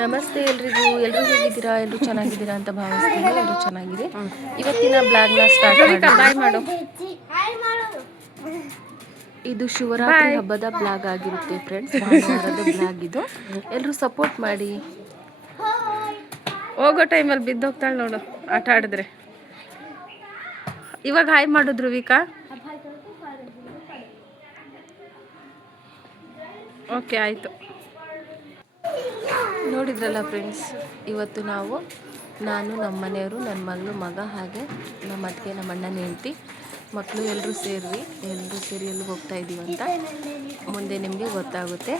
ನಮಸ್ತೆ ಎಲ್ರಿಗೂ. ಎಲ್ಲರೂ ಹೇಗಿದ್ದೀರಾ? ಎಲ್ಲರೂ ಚೆನ್ನಾಗಿದ್ದೀರಾ ಅಂತ ಭಾವಿಸ್ತೀನಿ. ಎಲ್ಲರೂ ಚೆನ್ನಾಗಿದೆ. ಇವತ್ತಿನ ಬ್ಲಾಗ್ನ ಸ್ಟಾರ್ಟ್ ಮಾಡು. ಇದು ಶಿವರಾತ್ರಿ ಹಬ್ಬದ ಬ್ಲಾಗ್ ಆಗಿರುತ್ತೆ ಫ್ರೆಂಡ್ಸ್. ಭಾನುವಾರದ ಬ್ಲಾಗ್ ಇದು. ಎಲ್ಲರೂ ಸಪೋರ್ಟ್ ಮಾಡಿ. ಹೋಗೋ ಟೈಮಲ್ಲಿ ಬಿದ್ದೋಗ್ತಾಳೆ ನೋಡು ಆಟ ಆಡಿದ್ರೆ. ಇವಾಗ ಹಾಯ್ ಮಾಡಿದ್ರು ವಿಕಾ. ಓಕೆ ಆಯಿತು. ನೋಡಿದ್ರಲ್ಲ ಫ್ರೆಂಡ್ಸ್, ಇವತ್ತು ನಾನು ನಮ್ಮ ಮನೆಯವರು, ನನ್ನ ಮಗಳು, ಮಗ, ಹಾಗೆ ನಮ್ಮ ಅತ್ತಿಗೆ, ನಮ್ಮ ಅಣ್ಣನ ಹೆಂಡತಿ, ಮಕ್ಕಳು ಎಲ್ಲರೂ ಸೇರಿ ಎಲ್ಲಿಗೆ ಹೋಗ್ತಾ ಇದ್ದೀವಿ ಅಂತ ಮುಂದೆ ನಿಮಗೆ ಗೊತ್ತಾಗುತ್ತೆ.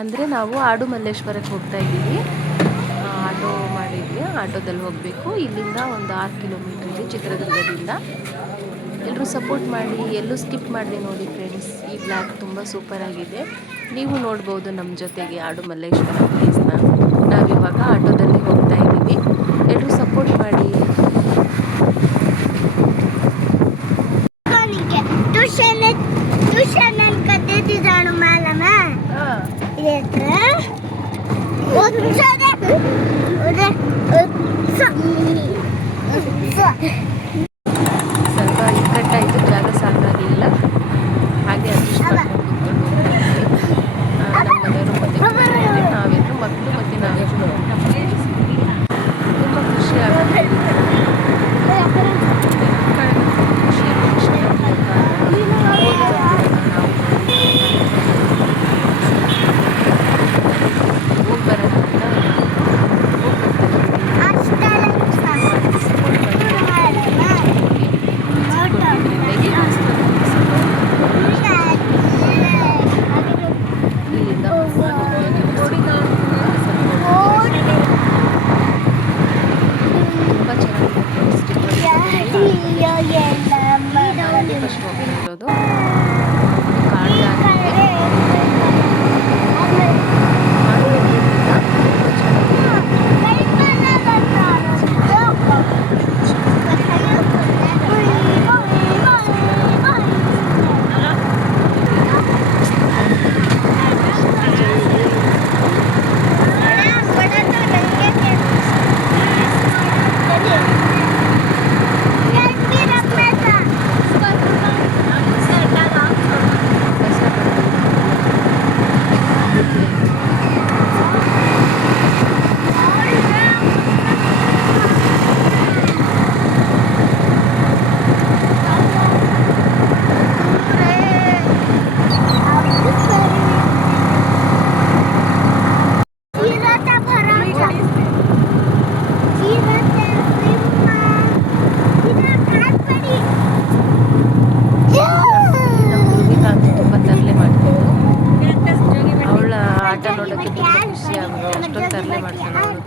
ಅಂದರೆ ನಾವು ಆಡು ಮಲ್ಲೇಶ್ವರಕ್ಕೆ ಹೋಗ್ತಾ ಇದ್ದೀವಿ. ಆಟೋ ಮಾಡಿದ್ವಿ, ಆಟೋದಲ್ಲಿ ಹೋಗಬೇಕು. ಇಲ್ಲಿಂದ ಒಂದು 6 ಕಿಲೋಮೀಟರ್ ಇದೆ ಚಿತ್ರದುರ್ಗದಿಂದ. ಎಲ್ಲರೂ ಸಪೋರ್ಟ್ ಮಾಡಿ, ಎಲ್ಲೂ ಸ್ಕಿಪ್ ಮಾಡಿದೆ ನೋಡಿ ಫ್ರೆಂಡ್ಸ್. ಈ ಬ್ಲಾಗ್ ತುಂಬ ಸೂಪರ್ ಆಗಿದೆ. ನೀವು ನೋಡ್ಬೋದು ನಮ್ಮ ಜೊತೆಗೆ ಆಡು ಮಲ್ಲೇಶ್ವರ ಪ್ಲೇಸ್ನ. ನಾವಿವಾಗ ಆಟೋದಲ್ಲಿ ಹೋಗ್ತಾ ಇದ್ದೀವಿ. ಎಲ್ಲರೂ ಸಪೋರ್ಟ್ ಮಾಡಿ. ಸ್ವಲ್ಪ ಇಕ್ಕಟ್ಟಾಯಿತು, ಜಾಗ ಸಾಕಾಗಲಿಲ್ಲ. ಹಾಗೆ ಅಡ್ಜಸ್ಟ್ ಮಾಡ್ಕೊಂಡು ಕೂತ್ಕೊಂಡು ಹೋಗ್ತಾ ಇದ್ವಿ. ನಮ್ಮ ಮನೆಯವರು ಮತ್ತೆ ನಾವೆಲ್ಲರೂ ಮಕ್ಕಳು ಮತ್ತು ನಾವೆಲ್ಲರೂ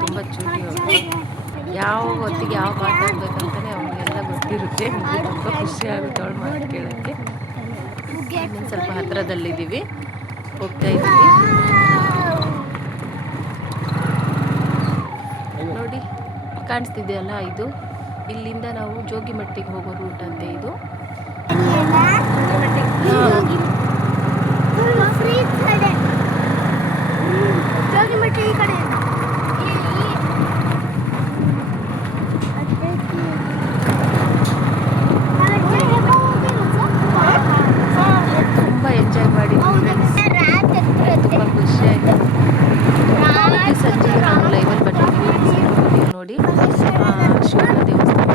ತುಂಬ ಖುಷಿ ಆಗುತ್ತೆ. ಯಾವ ಹೊತ್ತಿಗೆ ಯಾವ ಮಾತಾಡ್ಬೇಕಂತಲೇ ಅವನಿಗೆಲ್ಲ ಗೊತ್ತಿರುತ್ತೆ. ತುಂಬ ಖುಷಿ ಆಗುತ್ತೆ ಅವಳು ಮಾತು ಕೇಳೋಕ್ಕೆ. ಇನ್ನೊಂದು ಸ್ವಲ್ಪ ಹತ್ತಿರದಲ್ಲಿದ್ದೀವಿ, ಹೋಗ್ತಾ ಇದ್ದೀವಿ. ನೋಡಿ ಕಾಣಿಸ್ತಿದೆಯಲ್ಲ, ಇದು ಇಲ್ಲಿಂದ ನಾವು ಜೋಗಿಮಟ್ಟಿಗೆ ಹೋಗೋ ರೂಟ್ ಅಂತೆ ಇದು. ಜೋಗಿಮಟ್ಟಿ ಈ ಕಡೆ ತುಂಬ ಎಂಜಾಯ್ ಮಾಡಿದ್ವಿ. ತುಂಬ ಖುಷಿ ಆಯಿತು. ಸಂಜೆ ನಾವು ಲೈವಲ್ಲಿ ಬಂದಿದ್ದೀವಿ ನೋಡಿ. ಶಿವನ ದೇವಸ್ಥಾನ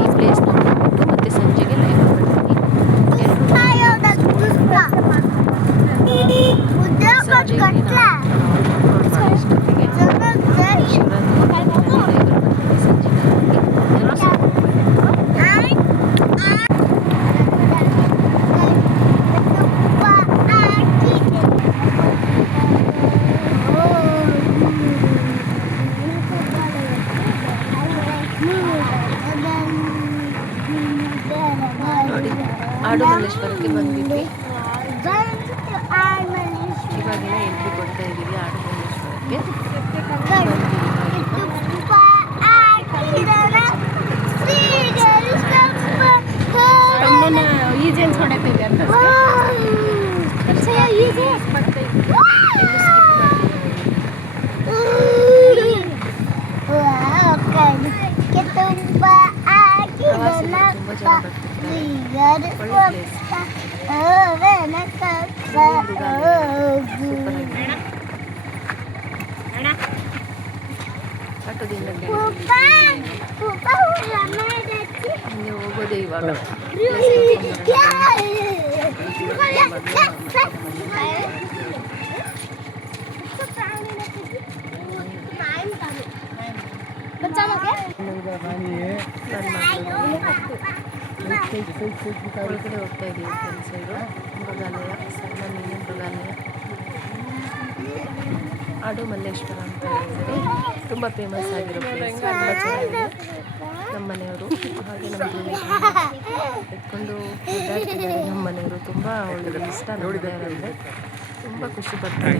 ಈ ಪ್ಲೇಸ್ ನೋಡಿಬಿಟ್ಟು ಮತ್ತೆ ಸಂಜೆಗೆ ಲೈವ್ ಮಾಡ್ತೀನಿ. ನೋಡಿ ಆಡು ಮಲ್ಲೇಶ್ವರಕ್ಕೆ ಬಂದಿದ್ವಿ. ಇವಾಗೆಲ್ಲ ಎಂಟ್ರಿ ಕೊಡ್ತಾ ಇದ್ದೀವಿ ಆಡು ಮಲ್ಲೇಶ್ವರಕ್ಕೆ. ಜನ ಬರ್ತಿರ್ತಾರೆ. ಒಳ್ಳೆ ಪ್ಲೇಸ್. ಸೂಪರ್ ಆಗಿದೆ. ಆಟೋದಿಂದ ಹಂಗೆ ಹೋಗೋದೇ ಇವಾಗ. ಒಳಗಡೆ ಹೋಗ್ತಾ ಇದ್ದೀವಿ ಫ್ರೆಂಡ್ಸ್. ಸೈಡು ಮೃಗಾಲಯ, ಸಣ್ಣ ಮೀನಿನ ಮೃಗಾಲಯ, ಆಡು ಮಲ್ಲೇಶ್ವರ ಅಂತ ಹೇಳಿದರೆ ತುಂಬ ಫೇಮಸ್ ಆಗಿರೋ ಪ್ಲೇಸ್. ತುಂಬ ಚೆನ್ನಾಗಿದೆ. ನಮ್ಮ ಮನೆಯವರು ಹಾಗೆ ನಮ್ಮ ಎತ್ಕೊಂಡು ಓಡಾಡ್ತಿದ್ದಾರೆ. ನಮ್ಮ ಮನೆಯವರು ತುಂಬ ಒಳ್ಳೆಯದು, ಇಷ್ಟ ನೋಡಿದಾರಂದರೆ ತುಂಬ ಖುಷಿ ಪಡ್ತಾರೆ.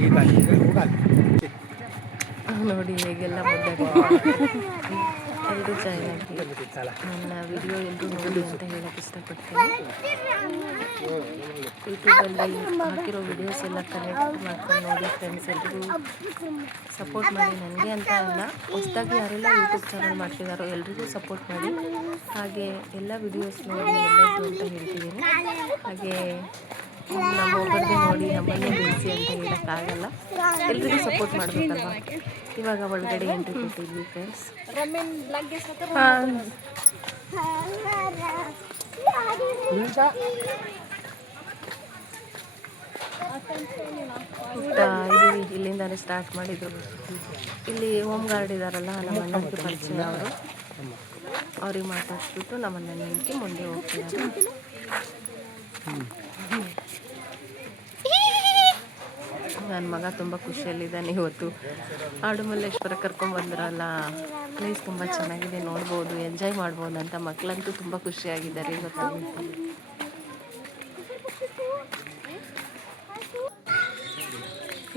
ನೋಡಿ ಹೇಗೆಲ್ಲ ಎಲ್ಲರೂ ಚೆನ್ನಾಗಿ ನನ್ನ ವಿಡಿಯೋ ಎಲ್ಲರೂ ನೋಡಿ ಅಂತ ಹೇಳೋಕ್ಕೆ ಇಷ್ಟಪಡ್ತೀನಿ. ಯೂಟ್ಯೂಬಲ್ಲಿ ಹಾಕಿರೋ ವಿಡಿಯೋಸ್ ಎಲ್ಲ ಕನೆಕ್ಟ್ ಮಾಡ್ಕೊಂಡು ನೋಡಿ ಫ್ರೆಂಡ್ಸ್. ಎಲ್ರಿಗೂ ಸಪೋರ್ಟ್ ಮಾಡಿ. ನನಗೆ ಅಂತ ಅಲ್ಲ, ಹೊಸದಾಗಿ ಯಾರೆಲ್ಲ ಯೂಟ್ಯೂಬ್ ಚಾನಲ್ ಮಾಡ್ತಿದ್ದಾರೋ ಎಲ್ರಿಗೂ ಸಪೋರ್ಟ್ ಮಾಡಿ. ಹಾಗೆ ಎಲ್ಲ ವಿಡಿಯೋಸ್ ನೋಡಿ ಎಲ್ಲರದ್ದು ಅಂತ ಹೇಳ್ತಿದ್ದೀನಿ. ಹಾಗೆ ನಮ್ಮೊಬ್ಬರಿಗೆ ನೋಡಿ ನಮ್ಮನ್ನೇ ಬೆಳೆಸಿ ಅಂತ ಹೇಳೋಕ್ಕಾಗಲ್ಲ, ಎಲ್ರಿಗೂ ಸಪೋರ್ಟ್ ಮಾಡಬೇಕಲ್ವ. ಇವಾಗ ಒಳಗಡೆ ಎಂಟ್ರಿ ಕೊಟ್ಟಿದ್ವಿ ಫ್ರೆಂಡ್ಸ್. ಇಲ್ಲಿಂದಾನೇ ಸ್ಟಾರ್ಟ್ ಮಾಡಿದ್ರು. ಇಲ್ಲಿ ಹೋಮ್ ಗಾರ್ಡ್ ಇದ್ದಾರಲ್ಲ, ನಮ್ಮ ಅಣ್ಣನಿಗೆ ಪರಿಚಯ ಅವರು. ಅವ್ರಿಗೆ ಮಾತಾಡಿಸ್ಬಿಟ್ಟು ನಮ್ಮನ್ನ ನೆನಪಿ ಮುಂದೆ ಹೋಗ್ತಿದ್ದಾರೆ. ನನ್ನ ಮಗ ತುಂಬ ಖುಷಿಯಲ್ಲಿದ್ದಾನೆ. ಇವತ್ತು ಆಡು ಮಲ್ಲೇಶ್ವರ ಕರ್ಕೊಂಡ್ಬಂದ್ರಲ್ಲ, ಪ್ಲೇಸ್ ತುಂಬ ಚೆನ್ನಾಗಿದೆ, ನೋಡ್ಬೋದು, ಎಂಜಾಯ್ ಮಾಡ್ಬೋದು ಅಂತ. ಮಕ್ಕಳಂತೂ ತುಂಬ ಖುಷಿಯಾಗಿದ್ದಾರೆ ಇವತ್ತು.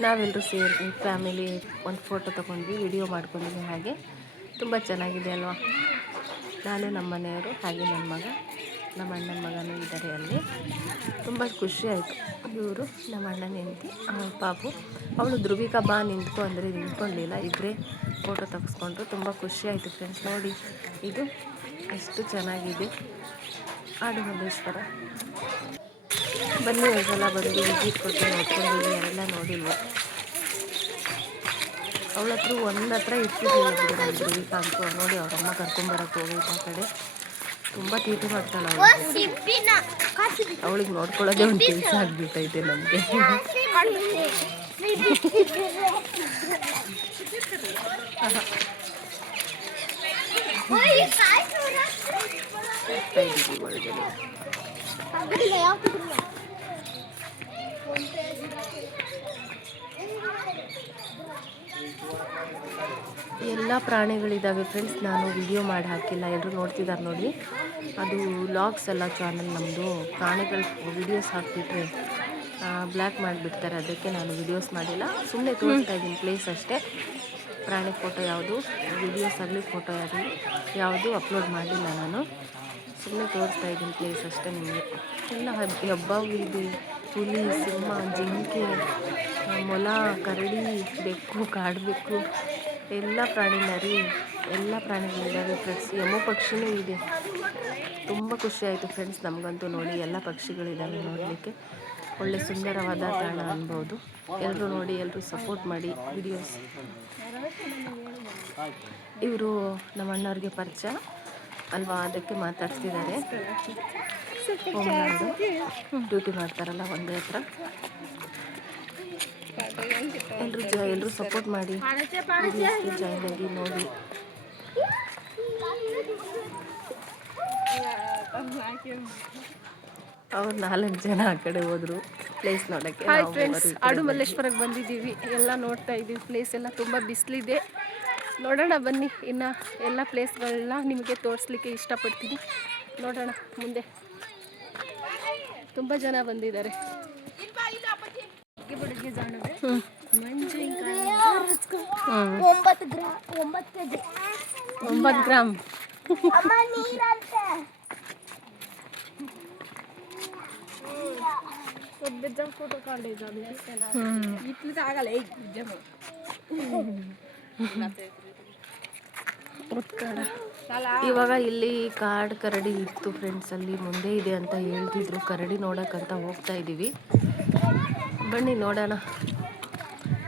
ನಾವೆಲ್ಲರೂ ಸೇರಿ ಫ್ಯಾಮಿಲಿ ಒಂದು ಫೋಟೋ ತೊಗೊಂಡ್ವಿ, ವಿಡಿಯೋ ಮಾಡ್ಕೊಂಡಿದ್ವಿ. ಹಾಗೆ ತುಂಬ ಚೆನ್ನಾಗಿದೆ ಅಲ್ವಾ. ನಾನು ನಮ್ಮ ಮನೆಯವರು ಹಾಗೆ ನನ್ನ ಮಗ, ನಮ್ಮ ಅಣ್ಣನ ಮಗನೂ ಇದ್ದಾರೆ ಅಲ್ಲಿ. ತುಂಬ ಖುಷಿ ಆಯಿತು. ಇವರು ನಮ್ಮ ಅಣ್ಣನ ಹೆಂಡತಿ ಪಾಪು. ಅವಳು ಧ್ರುವಿಕಾ ಬಾ ನಿಂತ್ಕೊ ಅಂದರೆ ನಿಂತ್ಕೊಳ್ಳಲಿಲ್ಲ. ಇಬ್ಬರೇ ಫೋಟೋ ತೆಗೆಸ್ಕೊಂಡ್ರು. ತುಂಬ ಖುಷಿ ಆಯಿತು ಫ್ರೆಂಡ್ಸ್. ನೋಡಿ ಇದು ಎಷ್ಟು ಚೆನ್ನಾಗಿದೆ ಆಡು ಮಲ್ಲೇಶ್ವರ. ಬನ್ನಿ ಒಂದ್ಸಲ ಬಂದು ವಿಸಿಟ್ ಕೊಟ್ಟು ನೋಡ್ಕೊಂಡಿದ್ದೀವಿ. ಯಾರೆಲ್ಲ ನೋಡಿಲ್ವ. ಅವಳ ಹತ್ರ ಒಂದು ಹತ್ರ ಇರ್ತಿರ್ಲಿಲ್ಲ ಬಿಡು ನಮ್ಮ ಧ್ರುವಿಕಾ ಅಂತೂ. ನೋಡಿ ಅವ್ರಮ್ಮ ಕರ್ಕೊಂಬರಕ್ಕೆ ಹೋಗೈತೆ ಆ ಕಡೆ. ತುಂಬ ತೀಟೆ ಮಾಡ್ತಾಳೆ ಅವಳು. ಅವಳಿಗೆ ನೋಡ್ಕೊಳ್ಳೋದೇ ಒಂದು ಕೆಲಸ ಆಗಿಬಿಟ್ಟೈತೆ ನಮಗೆ. ಎಲ್ಲ ಪ್ರಾಣಿಗಳಿದ್ದಾವೆ ಫ್ರೆಂಡ್ಸ್. ನಾನು ವಿಡಿಯೋ ಮಾಡಿ ಹಾಕಿಲ್ಲ, ಎಲ್ಲರೂ ನೋಡ್ತಿದ್ದಾರೆ ನೋಡಿ. ಅದು ವ್ಲಾಗ್ಸ್ ಎಲ್ಲ ಚಾನಲ್ ನಮ್ಮದು. ಪ್ರಾಣಿಗಳು ವಿಡಿಯೋಸ್ ಹಾಕಿಬಿಟ್ರೆ ಬ್ಲ್ಯಾಕ್ ಮಾಡಿಬಿಡ್ತಾರೆ, ಅದಕ್ಕೆ ನಾನು ವಿಡಿಯೋಸ್ ಮಾಡಿಲ್ಲ. ಸುಮ್ಮನೆ ತೋರಿಸ್ತಾ ಇದ್ದೀನಿ ಪ್ಲೇಸ್ ಅಷ್ಟೇ. ಪ್ರಾಣಿ ಫೋಟೋ ಯಾವುದು, ವಿಡಿಯೋಸ್ ಆಗಲಿ ಫೋಟೋ ಆಗಲಿ ಯಾವುದು ಅಪ್ಲೋಡ್ ಮಾಡಿಲ್ಲ ನಾನು. ಸುಮ್ಮನೆ ತೋರಿಸ್ತಾ ಇದ್ದೀನಿ ಪ್ಲೇಸ್ ಅಷ್ಟೇ ನಿಮಗೆ. ಎಲ್ಲ ಹಬ್ಬವು ಇದೆ. ಹುಲಿ, ಸಿಂಹ, ಜಿಂಕೆ, ಮೊಲ, ಕರಡಿ, ಬೆಕ್ಕು, ಕಾಡಬೇಕು, ಎಲ್ಲ ಪ್ರಾಣಿ, ನರಿ, ಎಲ್ಲ ಪ್ರಾಣಿಗಳಿದ್ದಾವೆ ಫ್ರೆಂಡ್ಸ್. ಎಮ್ಮು ಪಕ್ಷಿನೂ ಇದೆ. ತುಂಬ ಖುಷಿ ಆಯಿತು ಫ್ರೆಂಡ್ಸ್ ನಮಗಂತೂ ನೋಡಿ. ಎಲ್ಲ ಪಕ್ಷಿಗಳಿದ್ದಾವೆ ನೋಡಲಿಕ್ಕೆ. ಒಳ್ಳೆ ಸುಂದರವಾದ ತಾಣ ಅನ್ಬೋದು. ಎಲ್ಲರೂ ನೋಡಿ, ಎಲ್ಲರೂ ಸಪೋರ್ಟ್ ಮಾಡಿ ವಿಡಿಯೋಸ್. ಇವರು ನಮ್ಮ ಅಣ್ಣವ್ರಿಗೆ ಪರಿಚಯ ಅಲ್ವಾ, ಅದಕ್ಕೆ ಮಾತಾಡ್ತಿದ್ದಾರೆ. ಡ್ಯೂಟಿ ಮಾಡ್ತಾರಲ್ಲ ಒಂದೇ ಹತ್ರ. ಎಲ್ಲರೂ ಸಪೋರ್ಟ್ ಮಾಡಿ ವಿಡಿಯೋಸ್ಗೆ ಜಾಯ್ನ್ ಆಗಿ ನೋಡಿ. ಅವ್ರು 4 ಜನ ಆ ಕಡೆ ಹೋದ್ರು ಪ್ಲೇಸ್ ನೋಡೋಕ್ಕೆ. ಹಾಯ್ ಫ್ರೆಂಡ್ಸ್, ಆಡು ಮಲ್ಲೇಶ್ವರಕ್ಕೆ ಬಂದಿದ್ದೀವಿ. ಎಲ್ಲ ನೋಡ್ತಾ ಇದ್ದೀವಿ. ಪ್ಲೇಸ್ ಎಲ್ಲ ತುಂಬ ಬಿಸಿಲಿದೆ. ನೋಡೋಣ ಬನ್ನಿ. ಇನ್ನು ಎಲ್ಲ ಪ್ಲೇಸ್ಗಳನ್ನ ನಿಮಗೆ ತೋರಿಸ್ಲಿಕ್ಕೆ ಇಷ್ಟಪಡ್ತೀನಿ. ನೋಡೋಣ ಮುಂದೆ. ತುಂಬ ಜನ ಬಂದಿದ್ದಾರೆ. 9 ಗ್ರಾಮ್. ಫೋಟೋ ಆಗಲ್ಲ. ಉತ್ಕಡ ಇವಾಗ ಇಲ್ಲಿ ಕಾಡು ಕರಡಿ ಇತ್ತು ಫ್ರೆಂಡ್ಸ್, ಅಲ್ಲಿ ಮುಂದೆ ಇದೆ ಅಂತ ಹೇಳ್ತಿದ್ರು. ಕರಡಿ ನೋಡೋಕ್ಕಂತ ಹೋಗ್ತಾ ಇದ್ದೀವಿ. ಬನ್ನಿ ನೋಡೋಣ.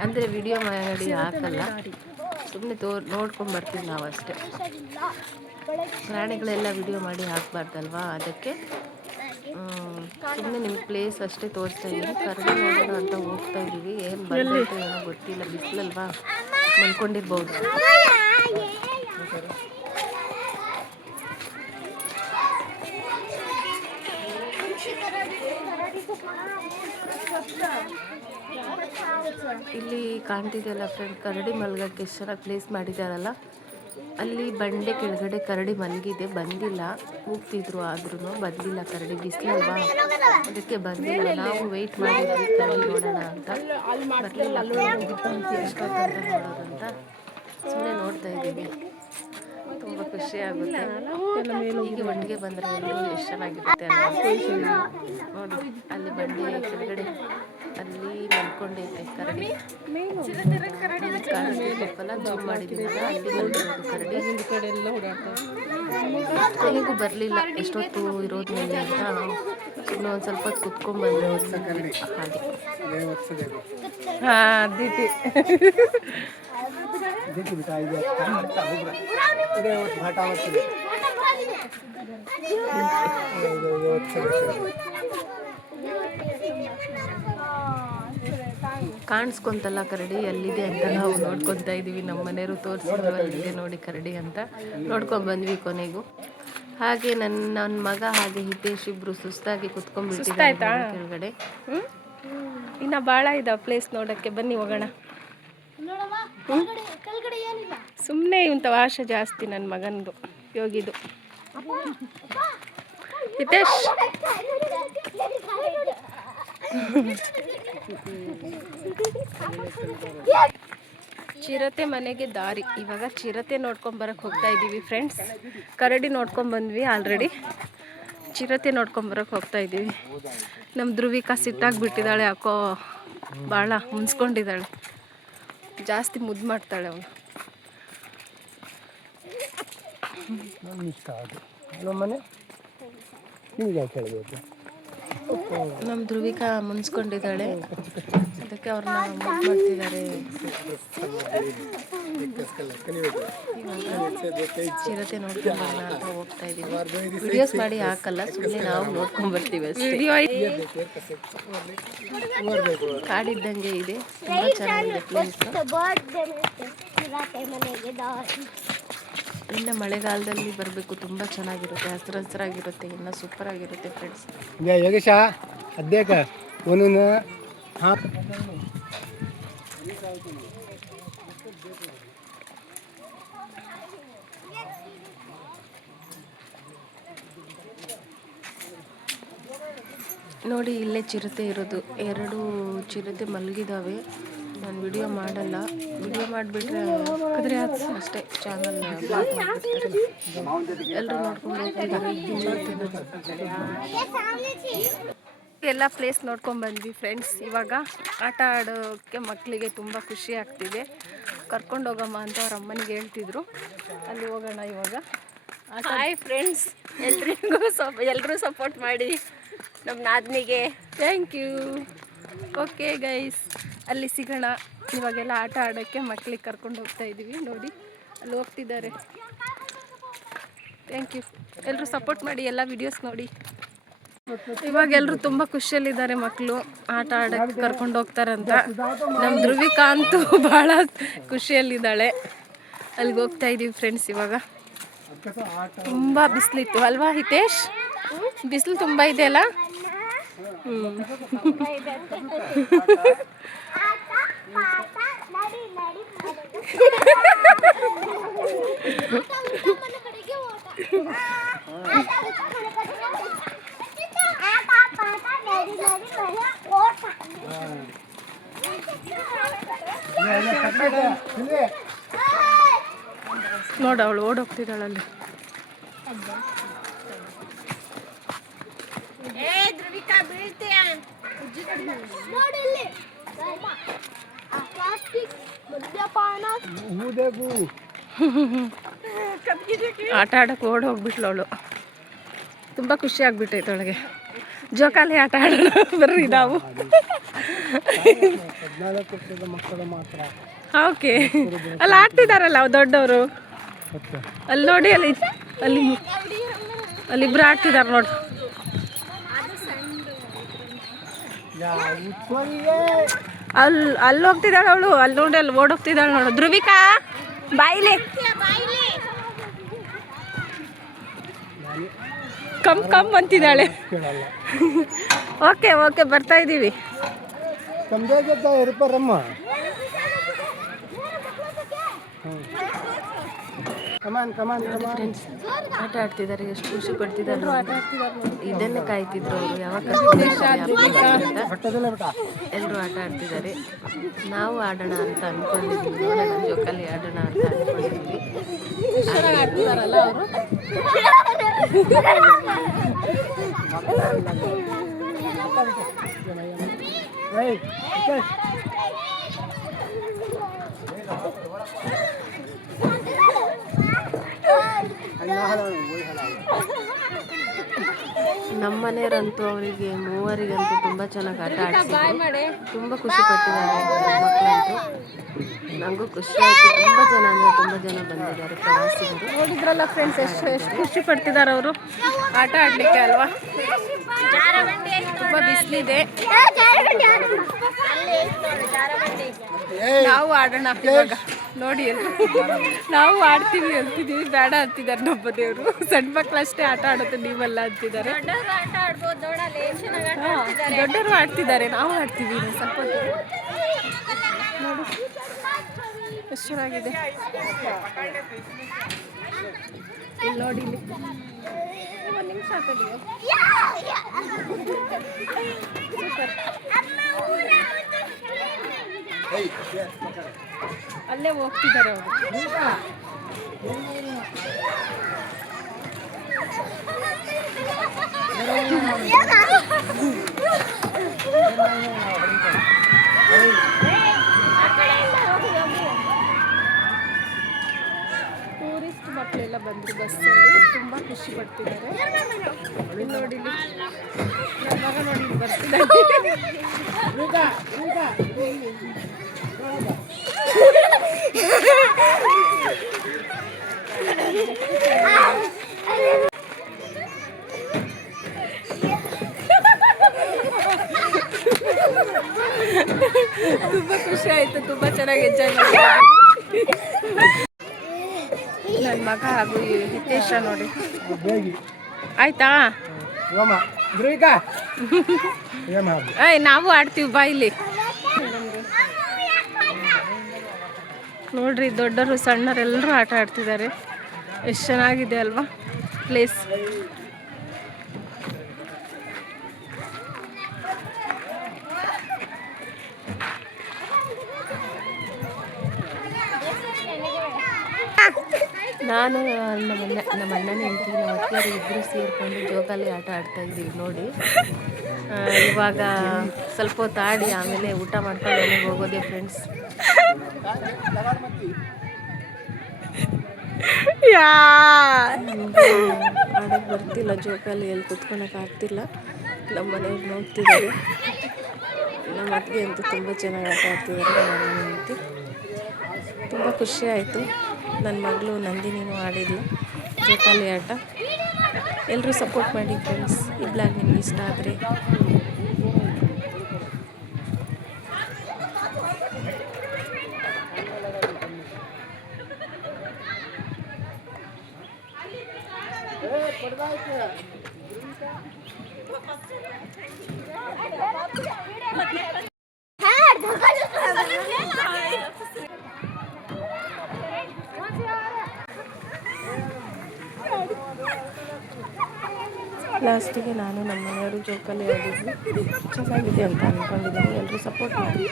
ಅಂದರೆ ವಿಡಿಯೋ ಮಾಡಿ ಹಾಕಲ್ಲ, ಸುಮ್ಮನೆ ನೋಡ್ಕೊಂಡು ಬರ್ತೀವಿ ನಾವು ಅಷ್ಟೇ. ಪ್ರಾಣಿಗಳೆಲ್ಲ ವಿಡಿಯೋ ಮಾಡಿ ಹಾಕಬಾರ್ದಲ್ವಾ, ಅದಕ್ಕೆ ಸುಮ್ಮನೆ ನಿಮ್ಗೆ ಪ್ಲೇಸ್ ಅಷ್ಟೇ ತೋರಿಸ್ತಾ ಇದ್ದೀನಿ. ಕರಡಿ ನೋಡೋಣ ಅಂತ ಹೋಗ್ತಾ ಇದ್ದೀವಿ. ಏನು ಬಂದಿತ್ತು ಏನೋ ಗೊತ್ತಿಲ್ಲ, ಬಿಸಿಲಲ್ವಾ ಮಲ್ಕೊಂಡಿರ್ಬೋದು. ಇಲ್ಲಿ ಕಾಣ್ತಿದೆಯಲ್ಲ ಫ್ರೆಂಡ್, ಕರಡಿ ಮಲ್ಗಕ್ಕೆ ಎಷ್ಟು ಚೆನ್ನಾಗಿ ಪ್ಲೇಸ್ ಮಾಡಿದಾರಲ್ಲ. ಅಲ್ಲಿ ಬಂಡೆ ಕೆಳಗಡೆ ಕರಡಿ ಮಲಗಿದೆ, ಬಂದಿಲ್ಲ. ಹೋಗ್ತಿದ್ರು ಆದ್ರೂ ಬಂದಿಲ್ಲ. ಕರಡಿ ಬಿಸಿಲಲ್ವಾ, ಅದಕ್ಕೆ ಬಂದಿಲ್ಲ. ನಾವು ವೆಯ್ಟ್ ಮಾಡಿದ್ವಿ ಕರಡಿ ನೋಡೋಣ ಅಂತ, ಬರಲಿಲ್ಲ. ಎಷ್ಟೊತ್ತಂತ ನೋಡೋದಂತ ಸುಮ್ಮನೆ ನೋಡ್ತಾ ಇದ್ದೀವಿ. ತುಂಬ ಖುಷಿ ಆಗುತ್ತೆ. ಹೀಗೆ ಒಟ್ಟಿಗೆ ಬಂದರೆ ಎಲ್ಲರೂ ಎಷ್ಟು ಚೆನ್ನಾಗಿರುತ್ತೆ ಅಲ್ವಾ. ನೋಡಿ ಅಲ್ಲಿ ಬಂಡೆ ಕೆಳಗಡೆ ಅಲ್ಲಿ ಮಲ್ಕೊಂಡೈತೆ ಕರಡಿ. ಕಾಣಲ್ಲ, ಜೂಮ್ ಮಾಡಿದ್ದೀನಲ್ಲ, ಅಲ್ಲಿ ಮಲ್ಕೊಂಡಿರೋದು ಕರಡಿ. ಕೊನೆಗೂ ಬರಲಿಲ್ಲ, ಎಷ್ಟೊತ್ತು ಇರೋದು ಮೇಲೆ ಅಂತ ಸುಮ್ಮನೆ ಒಂದು ಸ್ವಲ್ಪ ಹೊತ್ತು ಕುತ್ಕೊಂಡ್ಬಂದ್ರೆ ಹಾಗೆ. ಕಾಣಿಸ್ಕೊಂತಲ್ಲ ಕರಡಿ ಎಲ್ಲಿದೆ ಅಂತ ನಾವು ನೋಡ್ಕೊತಾ ಇದ್ದೀವಿ. ನಮ್ಮ ಮನೆಯವರು ತೋರಿಸಿದ್ರು ಅಲ್ಲಿದೆ ನೋಡಿ ಕರಡಿ ಅಂತ. ನೋಡ್ಕೊಂಡು ಬಂದ್ವಿ ಕೊನೆಗೂ. ಹಾಗೆ ನನ್ನ ಮಗ ಹಾಗೆ ಹಿತೇಶ್ ಇಬ್ರು ಸುಸ್ತಾಗಿ ಕುತ್ಕೊಂಡ್ಬಿಟ್ಟಿದ್ದಾರೆ ಕೆಳಗಡೆ. ಇನ್ನು ಭಾಳ ಇದಾವೆ ಪ್ಲೇಸ್ ನೋಡೋಕ್ಕೆ, ಬನ್ನಿ ಹೋಗೋಣ. ಸುಮ್ಮನೆ ಇಂಥ ಆಶೆ ಜಾಸ್ತಿ ನನ್ನ ಮಗನದು, ಯೋಗಿದು. ಹಿತೇಶ್ ಚಿರತೆ ಮನೆಗೆ ದಾರಿ. ಇವಾಗ ಚಿರತೆ ನೋಡ್ಕೊಂಡು ಬರೋಕ್ಕೆ ಹೋಗ್ತಾ ಇದ್ದೀವಿ ಫ್ರೆಂಡ್ಸ್. ಕರಡಿ ನೋಡ್ಕೊಂಡು ಬಂದ್ವಿ ಆಲ್ರೆಡಿ, ಚಿರತೆ ನೋಡ್ಕೊಂಡು ಬರೋಕ್ಕೆ ಹೋಗ್ತಾ ಇದ್ದೀವಿ. ನಮ್ಮ ಧ್ರುವಿಕಾ ಸಿಟ್ಟಾಗಿಬಿಟ್ಟಿದ್ದಾಳೆ, ಯಾಕೋ ಭಾಳ ಮುನ್ಸ್ಕೊಂಡಿದ್ದಾಳೆ, ಜಾಸ್ತಿ ಮುದ್ದು ಮಾಡ್ತಾಳೆ ಅವಳು. ನಮ್ಮ ಧ್ರುವಿಕಾ ಮುನ್ಸ್ಕೊಂಡಿದ್ದಾಳೆ, ಅದಕ್ಕೆ ಅವ್ರನ್ನ ಮುದ್ದು ಮಾಡ್ತಿದ್ದಾರೆ. ಚಿರತೆ ನೋಡ್ಕೊಂಬರೋಣ ಅಂತ ಹೋಗ್ತಾ ಇದ್ದೀವಿ. ವಿಡಿಯೋಸ್ ಮಾಡಿ ಹಾಕಲ್ಲ, ಸುಮ್ಮನೆ ನಾವು ನೋಡ್ಕೊಂಡು ಬರ್ತೀವಿ ಅಷ್ಟೇ. ಕಾಡಿದ್ದಂಗೆ ಇದೆ, ತುಂಬ ಚೆನ್ನಾಗಿದೆ ಪ್ಲೇಸ್. ಇನ್ನು ಮಳೆಗಾಲದಲ್ಲಿ ಬರಬೇಕು, ತುಂಬ ಚೆನ್ನಾಗಿರುತ್ತೆ, ಹಸಿರು ಹಸಿರಾಗಿರುತ್ತೆ, ಇನ್ನು ಸೂಪರ್ ಆಗಿರುತ್ತೆ ಫ್ರೆಂಡ್ಸ್. ಯೋಗೇಶ ಅದ್ದೇಕ ನೋಡಿ ಇಲ್ಲೇ ಚಿರತೆ ಇರೋದು. 2 ಚಿರತೆ ಮಲಗಿದಾವೆ. ನಾನು ವಿಡಿಯೋ ಮಾಡಲ್ಲ, ವಿಡಿಯೋ ಮಾಡಿಬಿಟ್ರೆ ಕದ್ರೆ ಅಷ್ಟೇ ಚಾನಲ್ ಬ್ಲಾಕ್ ಮಾಡಿಬಿಡ್ತಾರೆ. ಎಲ್ಲರೂ ನೋಡ್ಕೊಂಡು ಹೋಗ್ತಿದ್ದಾರೆ. ಎಲ್ಲ ಪ್ಲೇಸ್ ನೋಡ್ಕೊಂಡು ಬಂದ್ವಿ ಫ್ರೆಂಡ್ಸ್. ಇವಾಗ ಆಟ ಆಡೋಕ್ಕೆ ಮಕ್ಕಳಿಗೆ ತುಂಬ ಖುಷಿ ಆಗ್ತಿದೆ. ಕರ್ಕೊಂಡು ಹೋಗಮ್ಮ ಅಂತ ಅವ್ರ ಅಮ್ಮನಿಗೆ ಹೇಳ್ತಿದ್ರು. ಅಲ್ಲಿ ಹೋಗೋಣ ಇವಾಗ. ಹಾಯ್ ಫ್ರೆಂಡ್ಸ್, ಎಲ್ಲರೂ ಸಪೋರ್ಟ್ ಮಾಡಿ ನಮ್ಮ ನಾದ್ನಿಗೆ. Thank you. ಓಕೆ ಗೈಸ್, ಅಲ್ಲಿ ಸಿಗೋಣ. ಇವಾಗೆಲ್ಲ ಆಟ ಆಡೋಕ್ಕೆ ಮಕ್ಕಳಿಗೆ ಕರ್ಕೊಂಡು ಹೋಗ್ತಾ ಇದ್ದೀವಿ. ನೋಡಿ ಅಲ್ಲಿ ಹೋಗ್ತಿದ್ದಾರೆ. Thank you. ಎಲ್ಲರೂ ಸಪೋರ್ಟ್ ಮಾಡಿ, ಎಲ್ಲ ವಿಡಿಯೋಸ್ ನೋಡಿ. ಇವಾಗ ಎಲ್ಲರೂ ತುಂಬ ಖುಷಿಯಲ್ಲಿದ್ದಾರೆ. ಮಕ್ಕಳು ಆಟ ಆಡೋಕ್ಕೆ ಕರ್ಕೊಂಡು ಹೋಗ್ತಾರಂತ. ನಮ್ಮ ಧ್ರುವಿಕಾ ಅಂತೂ ಭಾಳ ಖುಷಿಯಲ್ಲಿದ್ದಾಳೆ. ಅಲ್ಲಿಗೆ ಹೋಗ್ತಾ ಇದ್ದೀವಿ ಫ್ರೆಂಡ್ಸ್. ಇವಾಗ ತುಂಬ ಬಿಸಿಲಿತ್ತು ಅಲ್ವಾ ಹಿತೇಶ್? ಬಿಸಿಲು ತುಂಬ ಇದೆ ಅಲ್ಲ? ನೋಡ ಅವಳು ಓಡೋಗ್ತಿದ್ದಾಳಲ್ಲಿ. ಆಟ ಆಡೋಕೆ ಓಡಿ ಹೋಗ್ಬಿಟ್ಲು ಅವಳು. ತುಂಬ ಖುಷಿ ಆಗ್ಬಿಟ್ಟೈತೆ ಅವಳಿಗೆ. ಜೋಕಾಲಿ ಆಟ ಆಡೋಣ ಬರ್ರಿ ನಾವು. 14 ವರ್ಷದ ಮಕ್ಕಳು ಮಾತ್ರ. ಓಕೆ, ಅಲ್ಲಿ ಆಡ್ತಿದಾರಲ್ಲ ಅವು ದೊಡ್ಡವರು. ಅಲ್ಲಿ ನೋಡಿ, ಅಲ್ಲಿ ಅಲ್ಲಿ ಅಲ್ಲಿಬ್ರು ಆಡ್ತಿದ್ದಾರೆ ನೋಡಿ. ಅಲ್ಲಿ ಹೋಗ್ತಿದ್ದಾಳೆ ಅವಳು. ಅಲ್ಲಿ ನೋಡಿ, ಅಲ್ಲಿ ಓಡೋಗ್ತಿದ್ದಾಳೆ ನೋಡು. ಧ್ರುವಿಕಾ ಬಾಯಿಲೆ ಕಮ್ ಅಂತಿದ್ದಾಳೆ. ಓಕೆ ಓಕೆ, ಬರ್ತಾ ಇದ್ದೀವಿ. ಫ್ರೆಂಡ್ಸ್ ಆಟ ಆಡ್ತಿದ್ದಾರೆ, ಎಷ್ಟು ಖುಷಿ ಪಡ್ತಿದ್ದಾರೆ. ಇದನ್ನೇ ಕಾಯ್ತಿದ್ರು ಅವರು, ಯಾವಾಗ ಎಲ್ಲರೂ ಆಟ ಆಡ್ತಿದ್ದಾರೆ. ನಾವು ಆಡೋಣ ಅಂತ ಅನ್ಕೊಂಡಿದ್ವಿ, ನೋಡೋಣ ಜೋಕಾಲಿ ಆಡೋಣ ಅಂತ ಅನ್ಕೊಂಡಿದ್ವಿ. ಆಡ್ತಿದಾರಲ್ಲ ಅವರು. ನಮ್ಮ ಮನೆಯವರಂತೂ ಅವರಿಗೆ ಮೂವರಿಗಂತೂ ತುಂಬ ಚೆನ್ನಾಗಿ ಆಟ ಆಡಿಸಿದ್ರು, ತುಂಬ ಖುಷಿ ಪಟ್ಟಿದ್ದಾರೆ ಮಕ್ಕಳಂತೂ. ನನಗೂ ಖುಷಿ ಆಯಿತು. ತುಂಬ ಜನ ಅಂದರೆ ತುಂಬ ಜನ ಬಂದಿದ್ದಾರೆ ಪ್ರವಾಸಿಗರು. ನೋಡಿದ್ರಲ್ಲ ಫ್ರೆಂಡ್ಸ್, ಎಷ್ಟು ಖುಷಿ ಪಡ್ತಿದ್ದಾರೆ ಅವರು ಆಟ ಆಡಲಿಕ್ಕೆ ಅಲ್ವಾ. ತುಂಬ ಬಿಸಿಲಿದೆ. ನಾವು ಆಡೋಣ ಇವಾಗ. ನೋಡಿ ನಾವು ಆಡ್ತೀವಿ ಅಂತಿದ್ದೀವಿ, ಬೇಡ ಅಂತಿದ್ದಾರೆ ನಮ್ಮ ದೇವರು. ಸಣ್ಣ ಮಕ್ಕಳು ಅಷ್ಟೇ ಆಟ ಆಡೋದು, ನೀವೆಲ್ಲ ಅಂತಿದ್ದಾರೆ. ದೊಡ್ಡವರು ಆಡ್ತಿದ್ದಾರೆ, ನಾವು ಆಡ್ತೀವಿ ಸ್ವಲ್ಪ. ನೋಡಿ ಎಷ್ಟು ಚೆನ್ನಾಗಿದೆ ಇಲ್ಲಿ. ನೋಡಿ ಇಲ್ಲಿ ಒಂದು ನಿಮಿಷ ಹಾಕಿದೀವಿ. ಅಲ್ಲೇ ಹೋಗ್ತಿದ್ದಾರೆ ಅವರು. ಟೂರಿಸ್ಟ್ ಮಕ್ಕಳೆಲ್ಲ ಬಂದರು ಬಸ್ಸಲ್ಲಿ, ತುಂಬ ಖುಷಿ ಪಡ್ತಿದ್ದಾರೆ. ನೋಡಿ ನನ್ನ ಮಗ ನೋಡಿ ಬರ್ತಿದ್ದಾರೆ. ತುಂಬ ಖುಷಿ ಆಯಿತು, ತುಂಬ ಚೆನ್ನಾಗಿ ಎಂಜಾಯ್ ಮಾಡಿದ್ವಿ. ನನ್ನ ಮಗ ಹಾಗೂ ಹಿತೇಶ ನೋಡಿ. ಆಯ್ತಾ? ನಾವು ಆಡ್ತೀವಿ ಬಾ ಇಲ್ಲಿ. ನೋಡ್ರಿ, ದೊಡ್ಡವರು ಸಣ್ಣರೆಲ್ಲರೂ ಆಟ ಆಡ್ತಿದ್ದಾರೆ. ಎಷ್ಟು ಚೆನ್ನಾಗಿದೆ ಅಲ್ವಾ ಪ್ಲೇಸ್. ನಾನು ನಮ್ಮ ಅಣ್ಣನ ಹೆಂಡತಿ, ನಮ್ಮ ಅತ್ತಿಯರು ಇಬ್ಬರು ಸೇರಿಕೊಂಡು ಜೋಕಾಲಿ ಆಟ ಆಡ್ತಾ ಇದ್ದೀವಿ ನೋಡಿ. ಇವಾಗ ಸ್ವಲ್ಪ ಹೊತ್ತು ಆಡಿ ಆಮೇಲೆ ಊಟ ಮಾಡ್ಕೊಂಡು ಮನೆಗೆ ಹೋಗೋದೇ ಫ್ರೆಂಡ್ಸ್. ಆಡೋಕ್ಕೆ ಬರ್ತಿಲ್ಲ, ಜೋಕಾಲಿ ಎಲ್ಲಿ ಕುತ್ಕೊಳಕ್ಕೆ ಆಗ್ತಿಲ್ಲ. ನಮ್ಮ ಮನೆಯವ್ರು ನೋಡ್ತಿದ್ದಾರೆ. ನಮ್ಮ ಅತ್ತಿಗೆ ಅಂತೂ ತುಂಬ ಚೆನ್ನಾಗಿ ಆಟ ಆಡ್ತಿದ್ದಾರೆ. ನಮ್ಮ ಹೆಂಡತಿ ತುಂಬ ಖುಷಿ ಆಯಿತು. ನನ್ನ ಮಗಳು ನಂದಿನಿನೂ ಆಡಿದ್ಲು ಜೋಕಾಲಿ ಆಟ. ಎಲ್ಲರೂ ಸಪೋರ್ಟ್ ಮಾಡಿ ಫ್ರೆಂಡ್ಸ್. ಈ ಬ್ಲಾಗ್ ನಿಮ್ಗೆ ಇಷ್ಟ ಆದರೆ ಲಾಸ್ಟಿಗೆ ನಾನು ನಮ್ಮ ಮನೆಯವರು ಜೋಕಾಲಿ ಆಡಿದ್ವಿ. ಚೆನ್ನಾಗಿದೆ ಅಂತ ಅಂದ್ಕೊಂಡಿದ್ದೀನಿ. ಎಲ್ಲರೂ ಸಪೋರ್ಟ್ ಮಾಡಿ.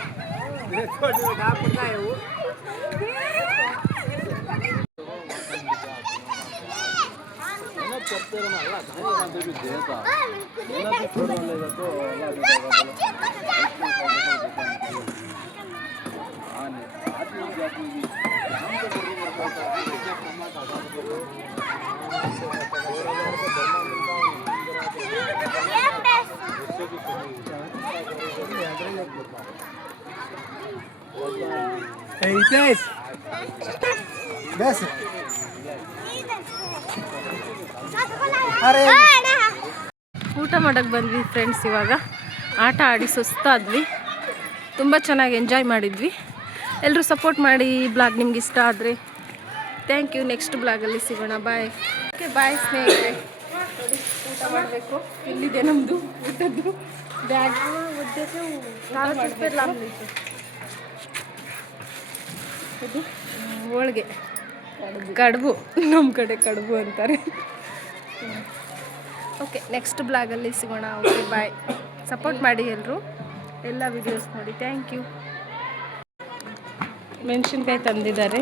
ಹಿತೇಶ್ ಬೇಸ್ ಊಟ ಮಾಡೋಕ್ಕೆ ಬಂದ್ವಿ ಫ್ರೆಂಡ್ಸ್. ಇವಾಗ ಆಟ ಆಡಿ ಸುಸ್ತಾದ್ವಿ, ತುಂಬ ಚೆನ್ನಾಗಿ ಎಂಜಾಯ್ ಮಾಡಿದ್ವಿ. ಎಲ್ಲರೂ ಸಪೋರ್ಟ್ ಮಾಡಿ. ಈ ಬ್ಲಾಗ್ ನಿಮ್ಗೆ ಇಷ್ಟ ಆದರೆ ಥ್ಯಾಂಕ್ ಯು. ನೆಕ್ಸ್ಟ್ ಬ್ಲಾಗಲ್ಲಿ ಸಿಗೋಣ. ಬಾಯ್. ಓಕೆ ಬಾಯ್ ಸ್ನೇಹಿತರೆ. ನೋಡಿ, ಊಟ ಮಾಡಬೇಕು. ಇಲ್ಲಿದೆ ನಮ್ಮದು ಊಟದ್ದು ಬ್ಯಾಗ್. ಇದು ಹೋಳಿಗೆ, ಕಡುಬು, ನಮ್ಮ ಕಡೆ ಕಡುಬು ಅಂತಾರೆ. ಓಕೆ, ನೆಕ್ಸ್ಟ್ ಬ್ಲಾಗಲ್ಲಿ ಸಿಗೋಣ. Okay bye. ಸಪೋರ್ಟ್ ಮಾಡಿ ಎಲ್ಲರೂ, ಎಲ್ಲ ವಿಡಿಯೋಸ್ ನೋಡಿ. Thank you. ಮೆಣಸಿನ್ಕಾಯಿ ತಂದಿದ್ದಾರೆ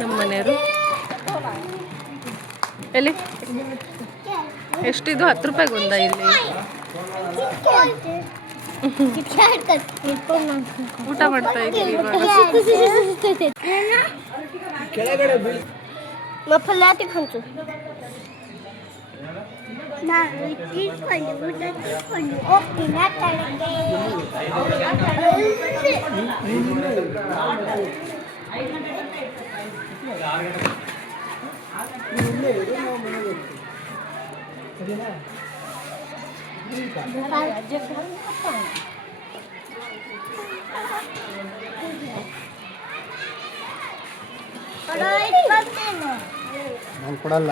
ನಮ್ಮ ಮನೆಯವರು. ಎಲ್ಲಿ ಎಷ್ಟಿದು? 10 ರೂಪಾಯಿಗೆ ಒಂದ ಇಲ್ಲಿ? ಊಟ ಮಾಡ್ತಾ ಇದ್ದೀವಿ ಇವಾಗ. ನಾನು ಕೊಡಲ್ಲ.